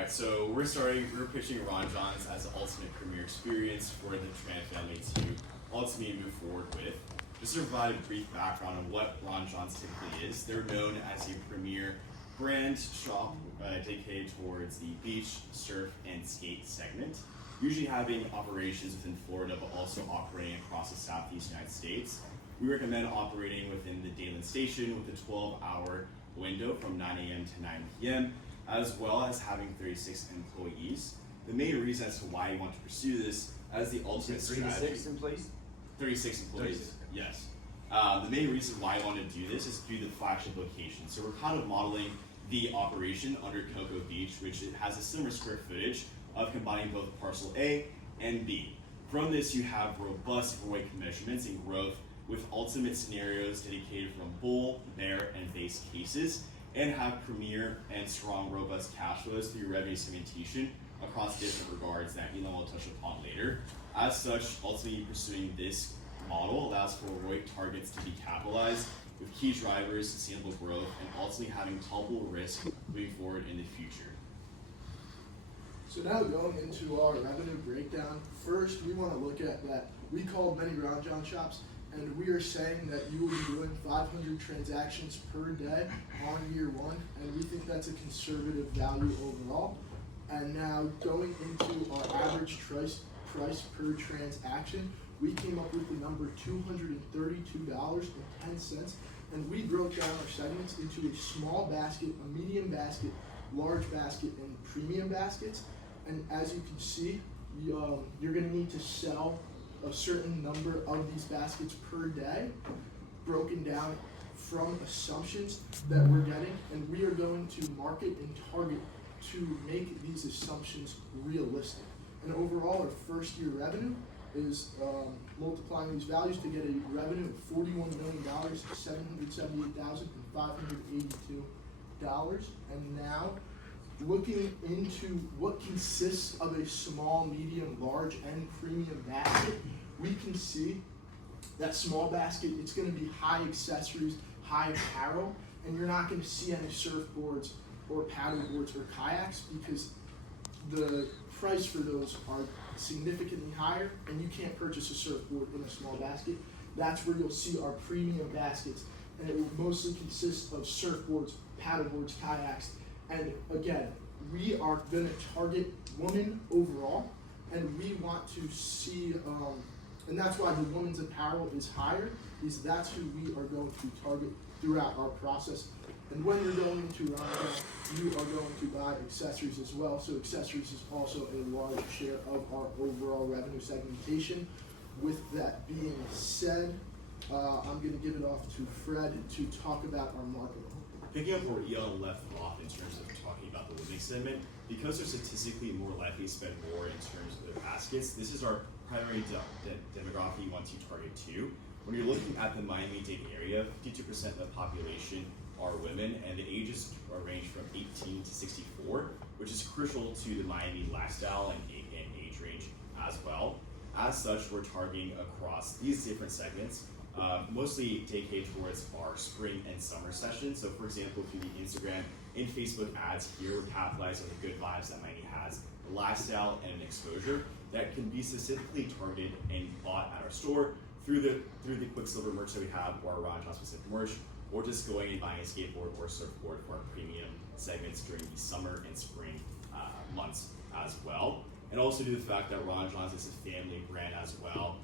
Alright, so we're pitching Ron Johns as the ultimate premier experience for the Tran family to ultimately move forward with. Just to provide a brief background on what Ron Johns typically is, they're known as a premier brand shop dedicated towards the beach, surf, and skate segment, usually having operations within Florida, but also operating across the Southeast United States. We recommend operating within the Dadeland Station with a 12-hour window from 9 a.m. to 9 p.m., as well as having 36 employees. The main reason as to why you want to pursue this as the ultimate strategy. 36 employees? 36 employees, 36. yes. The main reason why I want to do this is through the flagship location. So we're kind of modeling the operation under Cocoa Beach, which has a similar square footage of combining both parcel A and B. From this, you have robust ROIC measurements and growth with ultimate scenarios dedicated from bull, bear, and base cases, and have premier and strong, robust cash flows through revenue segmentation across different regards that Elon will touch upon later. As such, ultimately pursuing this model allows for ROIC targets to be capitalized with key drivers, sustainable growth, and ultimately having tolerable risk moving forward in the future. So now going into our revenue breakdown, first we want to look at that we called many Ron John shops, and we are saying that you will be doing 500 transactions per day on year one, and we think that's a conservative value overall. And now going into our average price per transaction, we came up with the number $232.10, and we broke down our segments into a small basket, a medium basket, large basket, and premium baskets. And as you can see, you're going to need to sell a certain number of these baskets per day, broken down from assumptions that we're getting, and we are going to market and target to make these assumptions realistic. And overall, our first year revenue is multiplying these values to get a revenue of $41,778,582. And now, looking into what consists of a small, medium, large, and premium basket, we can see that small basket, it's going to be high accessories, high apparel, and you're not going to see any surfboards or paddleboards or kayaks because the price for those are significantly higher, and you can't purchase a surfboard in a small basket. That's where you'll see our premium baskets, and it will mostly consist of surfboards, paddleboards, kayaks. And again, we are going to target women overall, and we want to see, and that's why the women's apparel is higher, is that's who we are going to target throughout our process. And when you're going into Ron, you are going to buy accessories as well. So accessories is also a large share of our overall revenue segmentation. With that being said, I'm going to give it off to Fred to talk about our marketing. Picking up where Elon left off in terms of talking about the women's segment, because they're statistically more likely to spend more in terms of their baskets, this is our primary demographic we want to target to. When you're looking at the Miami-Dade area, 52% of the population are women, and the ages range from 18 to 64, which is crucial to the Miami lifestyle and age range as well. As such, we're targeting across these different segments, mostly dedicated towards our spring and summer sessions. So for example, through the Instagram and Facebook ads here, we're capitalizing on the good vibes that Miami has, the lifestyle and an exposure that can be specifically targeted and bought at our store through the Quicksilver merch that we have, or our Ron John specific merch, or just going and buying a skateboard or surfboard for our premium segments during the summer and spring months as well. And also due to the fact that Ron Johns is a family brand as well.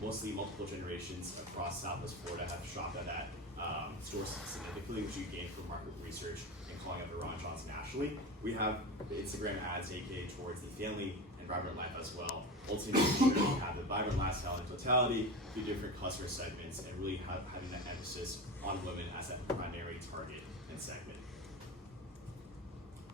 Mostly multiple generations across Southwest Florida have shopped at that store specifically, which you gain from market research and calling out the Ron Johns nationally. We have Instagram ads dedicated towards the family and vibrant life as well. Ultimately, we have the vibrant lifestyle in totality through different customer segments and really having that emphasis on women as that primary target and segment.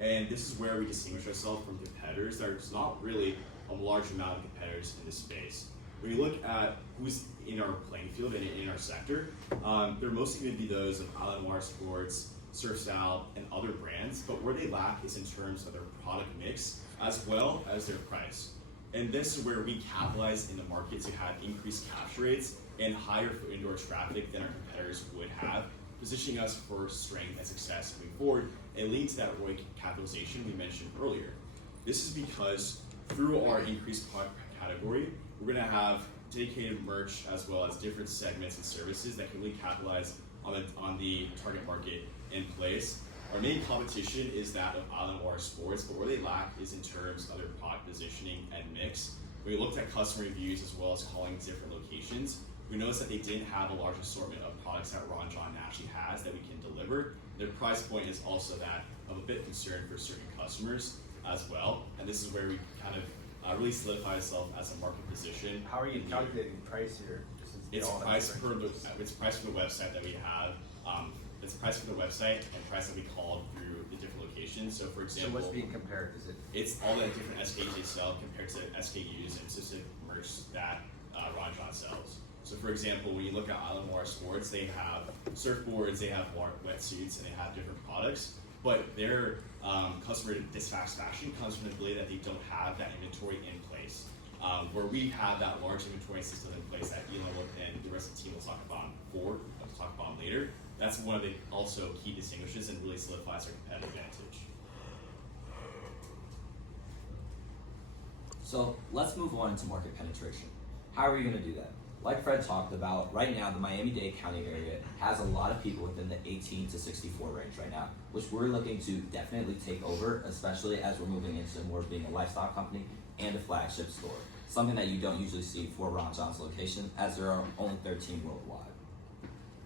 And this is where we distinguish ourselves from competitors. There's not really a large amount of competitors in this space. When you look at who's in our playing field and in our sector, they're mostly going to be those of Island Water Sports, Surfstyle, and other brands, but where they lack is in terms of their product mix as well as their price. And this is where we capitalize in the market to have increased capture rates and higher for indoor traffic than our competitors would have, positioning us for strength and success moving forward and leading to that ROIC capitalization we mentioned earlier. This is because through our increased product category, we're going to have dedicated merch as well as different segments and services that can really capitalize on the target market in place. Our main competition is that of Island Water Sports, but where they lack is in terms of their product positioning and mix. We looked at customer reviews as well as calling different locations. We noticed that they didn't have a large assortment of products that Ron Jon naturally has that we can deliver. Their price point is also that of a bit concern for certain customers as well, and this is where we kind of really solidify ourselves as a market position. How are you calculating price here? It's priced for the website that we have. It's priced for the website and price that we called through the different locations. So for example, so what's being compared? Is it? It's all the different SKUs they sell compared to SKUs and specific merch that Ron Jon sells. So for example, when you look at Island Water Sports, they have surfboards, they have wetsuits, and they have different products. But their customer dissatisfaction comes from the ability that they don't have that inventory in place. Where we have that large inventory system in place that Elon and the rest of the team will talk about later. That's one of the also key distinguishes and really solidifies our competitive advantage. So let's move on into market penetration. How are we going to do that? Like Fred talked about, right now the Miami-Dade County area has a lot of people within the 18 to 64 range right now, which we're looking to definitely take over, especially as we're moving into more of being a lifestyle company and a flagship store. Something that you don't usually see for Ron Jon's location, as there are only 13 worldwide.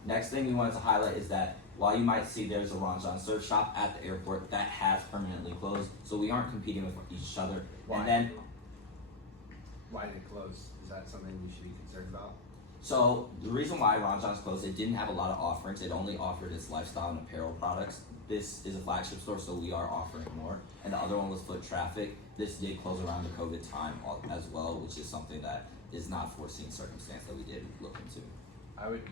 Next thing we wanted to highlight is that while you might see there's a Ron Jon surf shop at the airport, that has permanently closed, so we aren't competing with each other. Why? And then, why did it close? Is that something we should be concerned about? so the reason why Ron Jon's closed, it didn't have a lot of offerings. It only offered its lifestyle and apparel products. This is a flagship store, so we are offering more. And the other one was foot traffic. This did close around the COVID time as well, which is something that is not foreseen circumstance that we did look into. I would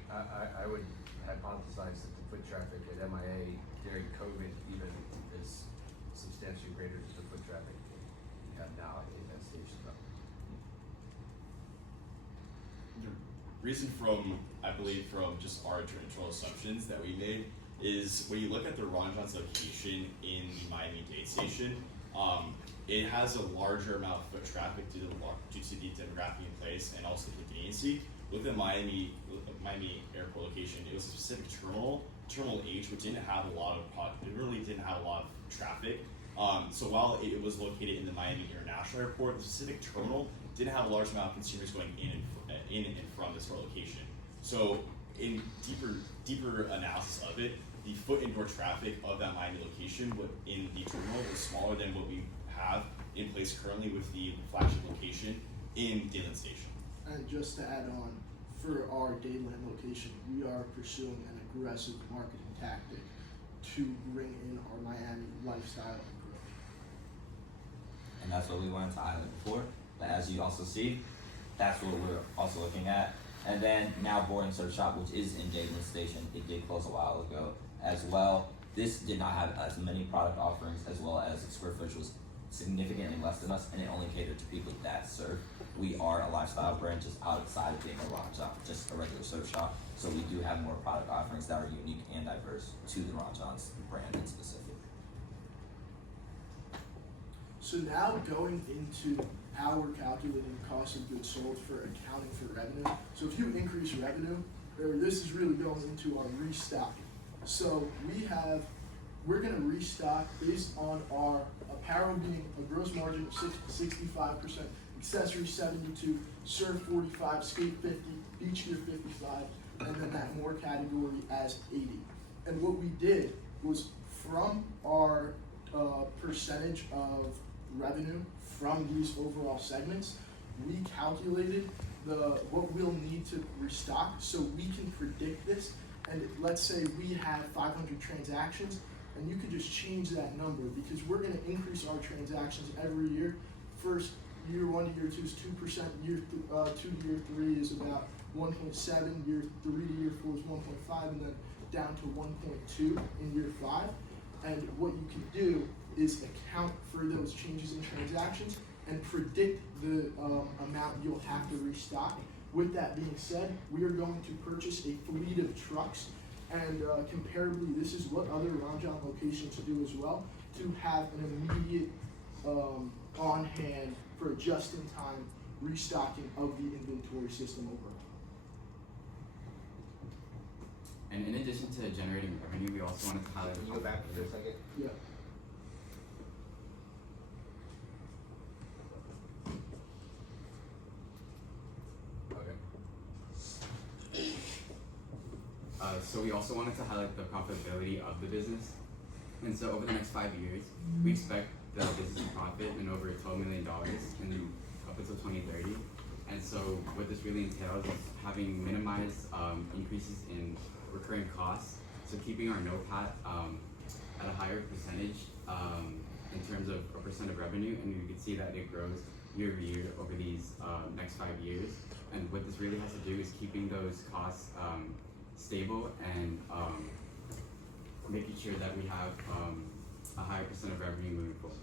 hypothesize that the foot traffic at MIA during COVID even is substantially greater than the foot traffic we have now at that station. The reason I believe from just our internal assumptions that we made is when you look at the Ron Jon's location in the Miami-Dade station, it has a larger amount of foot traffic due to the demographic in place and also the conveniency. Look at Miami airport location. It was a specific Terminal H, which didn't have a lot of traffic. So while it was located in the Miami International Airport, the specific terminal didn't have a large amount of consumers going in and from the store location. So in deeper analysis of it, the foot indoor traffic of that Miami location in the terminal was smaller than what we have in place currently with the flagship location in Dadeland Station. And just to add on, for our Dadeland location, we are pursuing an aggressive marketing tactic to bring in our Miami lifestyle approach. And that's what we wanted to highlight before. But as you also see, that's what we're also looking at. And then now Board and Surf Shop, which is in Dadeland Station, it did close a while ago as well. This did not have as many product offerings as well as its square footage was significantly less than us, and it only catered to people that surf. We are a lifestyle brand just outside of being a Ron Jon, just a regular surf shop. So we do have more product offerings that are unique and diverse to the Ron Jon's brand in specific. So now going into how we're calculating cost of goods sold for accounting for revenue. So if you increase revenue, this is really going into our restock. So we're gonna restock based on our apparel being a gross margin of 65%, accessories 72, surf 45, skate 50, beach gear 55, and then that more category as 80. And what we did was from our percentage of revenue from these overall segments, we calculated what we'll need to restock so we can predict this. And let's say we have 500 transactions, and you could just change that number because we're going to increase our transactions every year. First, year 1 to year 2 is 2%, year 2 to year 3 is about 1.7, year 3 to year 4 is 1.5, and then down to 1.2 in year 5. And what you can do is account for those changes in transactions and predict the amount you'll have to restock. With that being said, we are going to purchase a fleet of trucks, and comparably, this is what other Ron Jon locations do as well, to have an immediate on hand for just-in-time restocking of the inventory system overall. And in addition to generating revenue, we also wanted to highlight. Can you go back for a second? Yeah. Okay. So we also wanted to highlight the profitability of the business. And so over the next 5 years, we expect the business to profit in over $12 million in up until 2030. And so what this really entails is having minimized increases in recurring costs. So keeping our NOPAT at a higher percentage in terms of a percent of revenue, and you can see that it grows year over year over these next 5 years. And what this really has to do is keeping those costs stable and making sure that we have a higher percent of revenue moving forward.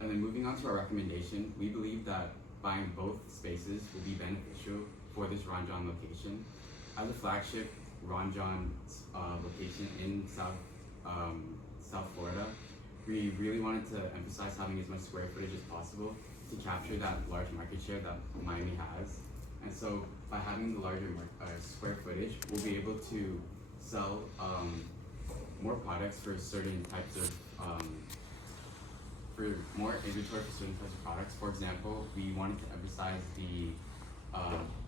And then moving on to our recommendation, we believe that buying both spaces will be beneficial for this Ron Jon location. As a flagship Ron Jon location in South Florida, we really wanted to emphasize having as much square footage as possible to capture that large market share that Miami has. And so by having the larger square footage, we'll be able to sell more products for certain types of for more inventory for certain types of products. For example, we wanted to emphasize the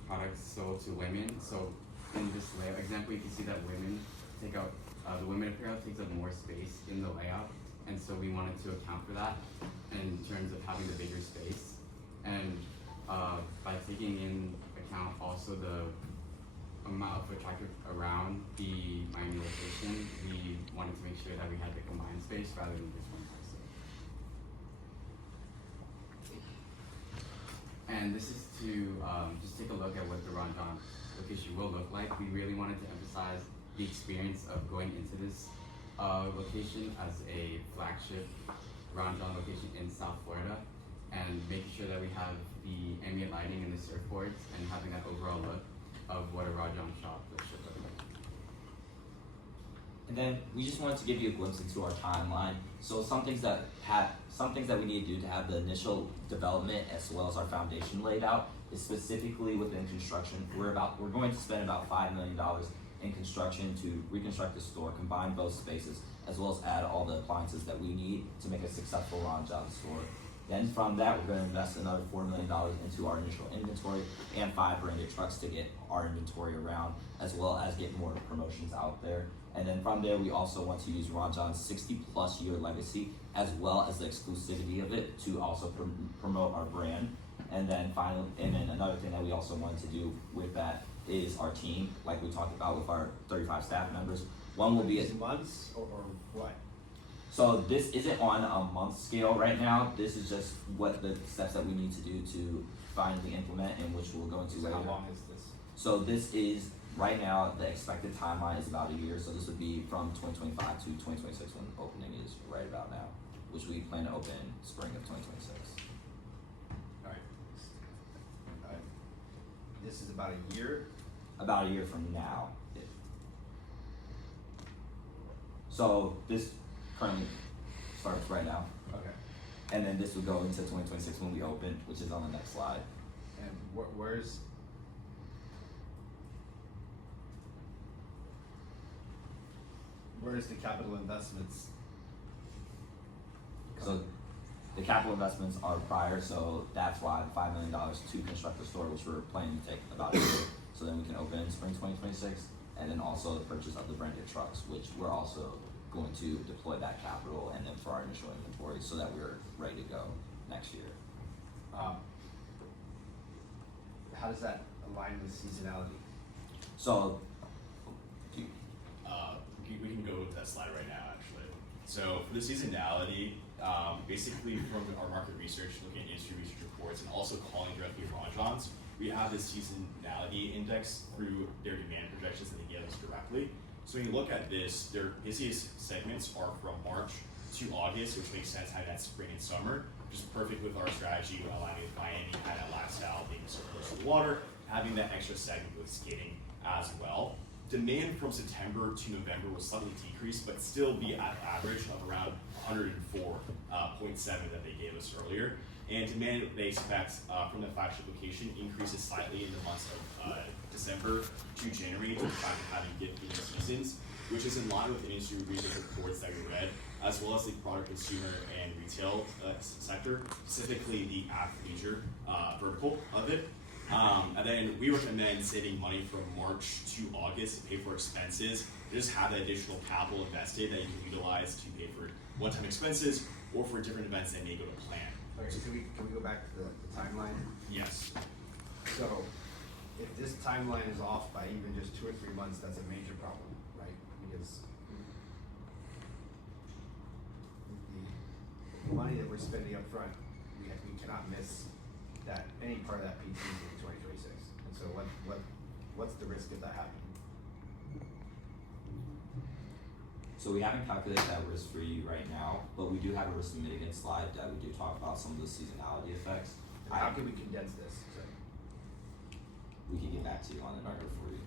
products sold to women. So in this layout example, you can see that women take out, the women apparel takes up more space in the layout. And so we wanted to account for that in terms of having the bigger space. And by taking in account also the amount of foot traffic around the Miami location, we wanted to make sure that we had the combined space rather than just one parcel. And this is to just take a look at what the Ron Jon location will look like. We really wanted to emphasize the experience of going into this location as a flagship Ron Jon location in South Florida, and making sure that we have the ambient lighting and the surfboards and having that overall look of what a Ron Jon shop should look like. And then we just wanted to give you a glimpse into our timeline. So some things that we need to do to have the initial development as well as our foundation laid out is specifically within construction. We're going to spend about $5 million in construction to reconstruct the store, combine both spaces, as well as add all the appliances that we need to make a successful Ron Jon store. Then from that, we're going to invest another $4 million into our initial inventory and 5 branded trucks to get our inventory around, as well as get more promotions out there. And then from there, we also want to use Ron Jon's 60+ year legacy, as well as the exclusivity of it, to also promote our brand. And then finally, and then another thing that we also wanted to do with that is our team, like we talked about with our 35 staff members. One will be months or what? So this isn't on a month scale right now. This is just what the steps that we need to do to finally implement, and which we'll go into So later. how long is this? So this is, right now, the expected timeline is about a year. So this would be from 2025 to 2026 when opening is right about now, which we plan to open spring of 2026. Alright. This is about a year. About a year from now. So this currently starts right now, Okay. and then this will go into 2026 when we open, which is on the next slide. And where's the capital investments? So the capital investments are prior, so that's why the $5 million to construct the store, which we're planning to take about a year, so then we can open in spring 2026, and then also the purchase of the branded trucks, which we're also going to deploy that capital and then for our initial inventory so that we're ready to go next year. How does that align with seasonality? So, We can go with that slide right now, actually. So for the seasonality, basically from our market research, looking at industry research reports, and also calling directly Ron Jon's, we have this seasonality index through their demand projections that they give us directly. So when you look at this, their busiest segments are from March to August, which makes sense having that spring and summer, which is perfect with our strategy aligning with Miami, kind of lifestyle, being so close to the water, having that extra segment with skating as well. demand from September to November was slightly decreased, but still be at average of around 104.7 that they gave us earlier. And demand they expect from the flagship location increases slightly in the months of December to January to the fact of having gift giving seasons, which is in line with industry research reports that we read, as well as the broader consumer and retail sector, specifically the athleisure vertical of it. And then we recommend saving money from March to August to pay for expenses. Just have that additional capital invested that you can utilize to pay for one-time expenses or for different events that may go to plan. Okay, so can we go back to the timeline? Yes. So, if this timeline is off by even just 2 or 3 months, that's a major problem, right? Because the money that we're spending up front, we cannot miss that, any part of that peak season in 2026. And so what's the risk of that happening? So we haven't calculated that risk for you right now, but we do have a risk mitigant slide that we do talk about some of the seasonality effects. And how can we condense this? So, We can get back to you on the number for you.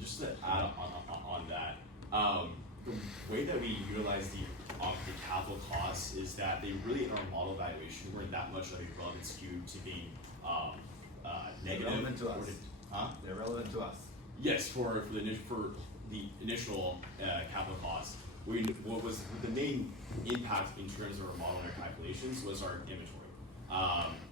Just to add on that, the way that we utilize the capital costs is that they really, in our model evaluation, weren't that much of a relevant skew to being negative. relevant to us. Huh? They're relevant to us. Yes, for the initial capital cost. What was the main impact in terms of our model and our calculations was our inventory,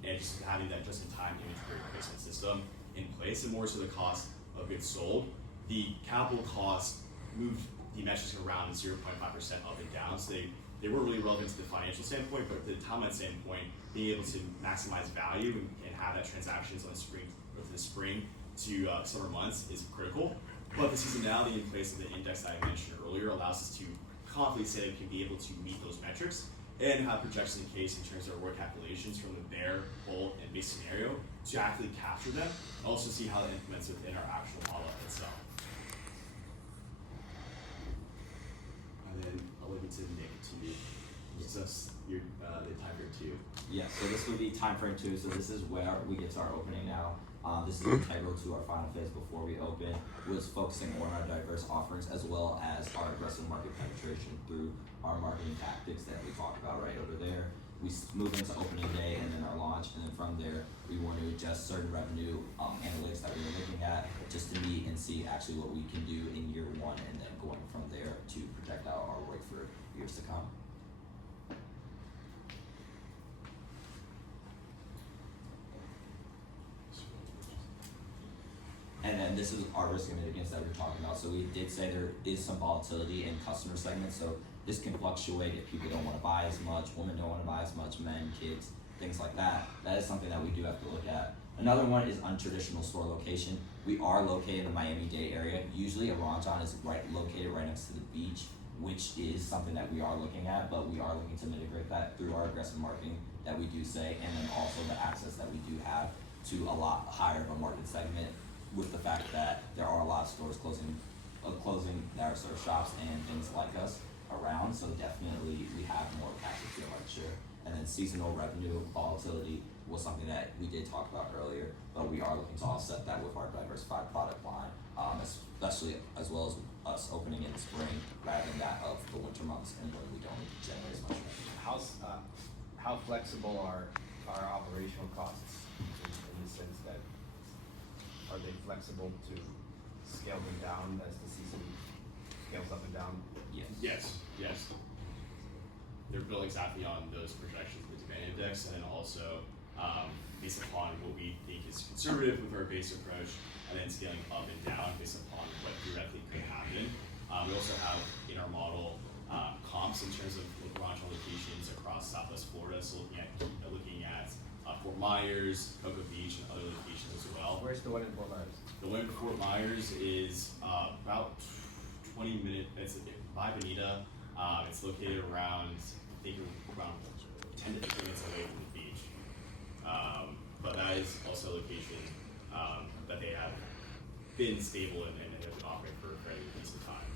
and just having that just-in-time inventory replacement system in place, and more so the cost of goods sold. The capital cost moved the metrics around 0.5% up and down, so they weren't really relevant to the financial standpoint, but the timeline standpoint, being able to maximize value and have that transactions on the spring to summer months is critical. But the seasonality in place of the index that I mentioned earlier allows us to confidently say we can be able to meet those metrics and have projections in case in terms of our work calculations from the bear, bull, and base scenario to actually capture them. Also see how that implements within our actual model itself. And then I'll leave it to Nick to discuss the time period 2. Yeah, so this would be time frame 2. So this is where we get to our opening now. This is integral to our final phase before we open, was focusing on our diverse offerings as well as our aggressive market penetration through our marketing tactics that we talked about right over there. We move into opening day and then our launch, and then from there we want to adjust certain revenue analytics that we were looking at just to meet and see actually what we can do in year 1, and then going from there to project out our work for years to come. And then this is our risk mitigants that we're talking about. So we did say there is some volatility in customer segments. So this can fluctuate if people don't want to buy as much, women don't want to buy as much, men, kids, things like that. That is something that we do have to look at. Another one is untraditional store location. We are located in the Miami-Dade area. Usually a Ranjan is located right next to the beach, which is something that we are looking at, but we are looking to mitigate that through our aggressive marketing that we do say, and then also the access that we do have to a lot higher of a market segment, with the fact that there are a lot of stores closing that are sort of shops and things like us around, so definitely we have more capacity to our share. And then seasonal revenue volatility was something that we did talk about earlier, but we are looking to offset that with our diversified product line, especially as well as us opening in the spring rather than that of the winter months and when we don't generate as much revenue. How flexible are our operational costs in the sense that are they flexible to scale them down as the season scales up and down? Yes. They're built exactly on those projections of the demand index, and then also based upon what we think is conservative with our base approach, and then scaling up and down based upon what theoretically could happen. We also have in our model comps in terms of Ranjan locations across Southwest Florida, so looking at Fort Myers, Cocoa Beach, and other locations as well. Where's the one in Fort Myers? The one in Fort Myers is about 20 minutes. It's by Bonita. It's located around 10 to 15 minutes away from the beach. But that is also a location that they have been stable and have been operating for a fairly decent time.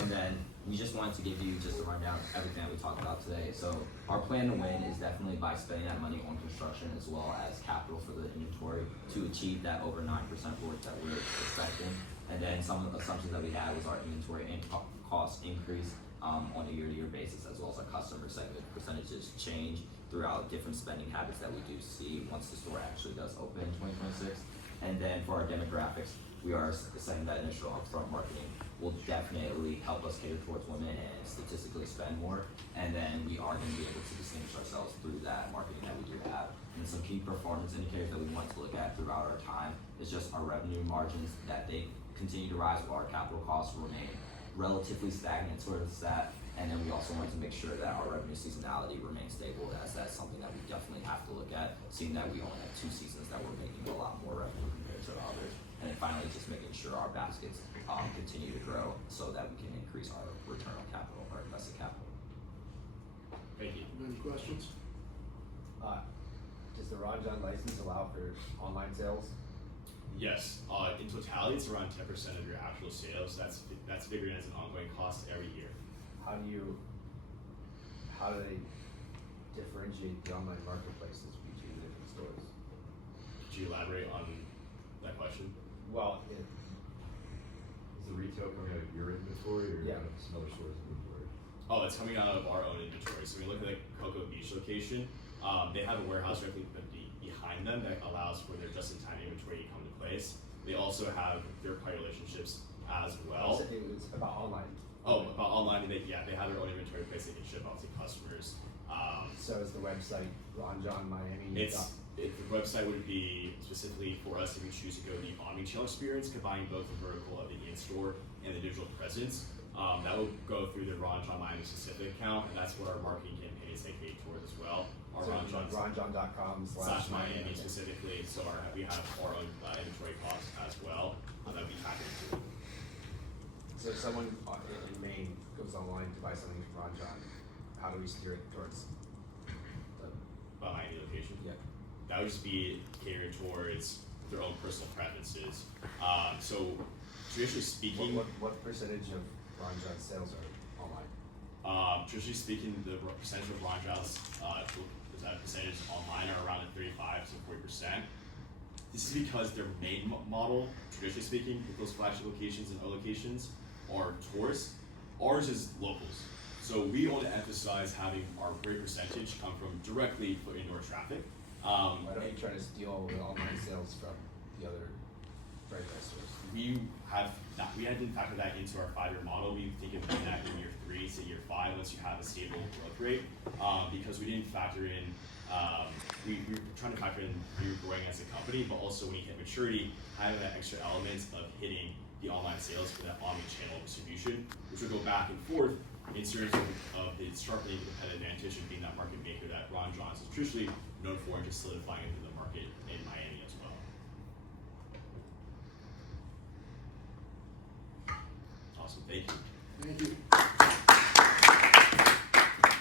And then we we just wanted to give you just a rundown of everything that we talked about today. So our plan to win is definitely by spending that money on construction as well as capital for the inventory to achieve that over 9% growth that we're expecting. And then some of the assumptions that we had was our inventory and cost increase on a year-to-year basis, as well as our customer segment percentages change throughout different spending habits that we do see once the store actually does open in 2026. And then for our demographics, we are saying that initial upfront marketing will definitely help us cater towards women and statistically spend more. And then we are going to be able to distinguish ourselves through that marketing that we do have. And some key performance indicators that we want to look at throughout our time is just our revenue margins, that they continue to rise while our capital costs remain relatively stagnant towards that. And then we also want to make sure that our revenue seasonality remains stable, as that's something that we definitely have to look at, seeing that we only have 2 seasons that we're making a lot more revenue compared to others. And then finally, just making sure our baskets continue to grow so that we can increase our return on capital, our invested capital. Thank you. Any questions? Does the Ron John license allow for online sales? Yes, in totality, it's around 10% of your actual sales. That's figured in as an ongoing cost every year. How do they differentiate the online marketplaces between the different stores? Could you elaborate on that question? Well, Is the retail coming out of your inventory or Yeah. out of some other store's inventory? Oh, it's coming out of our own inventory. So when we look at the Cocoa Beach location, they have a warehouse directly behind them that allows for their just-in-time inventory to come to place. They also have third-party relationships as well. it's about online. Oh, about online, they have their own inventory place they can ship out to customers. So is the website Ron John Miami? The website would be specifically for us if we choose to go the omnichannel experience, combining both the vertical of the in-store and the digital presence. That will go through the Ron John Miami specific account, and that's what our marketing campaigns take cater towards as well. Our ronjohn.com/Miami. /Miami specifically, so we have our own inventory costs as well that we factor into. So if someone in Maine goes online to buy something from Ron John, how do we steer it towards the Miami location. Yeah. That would just be catered towards their own personal preferences. So traditionally speaking, what percentage of Ron John's sales are online? traditionally speaking, the percentage of Ron John's percentage online are around 35 to 40%. This is because their main model, traditionally speaking, with those flagship locations and other locations, are tourists. Ours is locals. So we want to emphasize having our great percentage come from directly foot indoor traffic. Why don't you try to steal the online sales from the other franchise stores? We didn't factor that into our 5-year model. We think of doing that in year 3 to year 5 once you have a stable growth rate, because we didn't factor in. We were trying to factor in you're growing as a company, but also when you hit maturity, having that extra element of hitting the online sales for that omni-channel distribution, which will go back and forth in terms of the sharpening the competitive advantage and being that market maker that Ron John's is traditionally known for, and just solidifying into the market in Miami as well. Awesome, thank you. Thank you.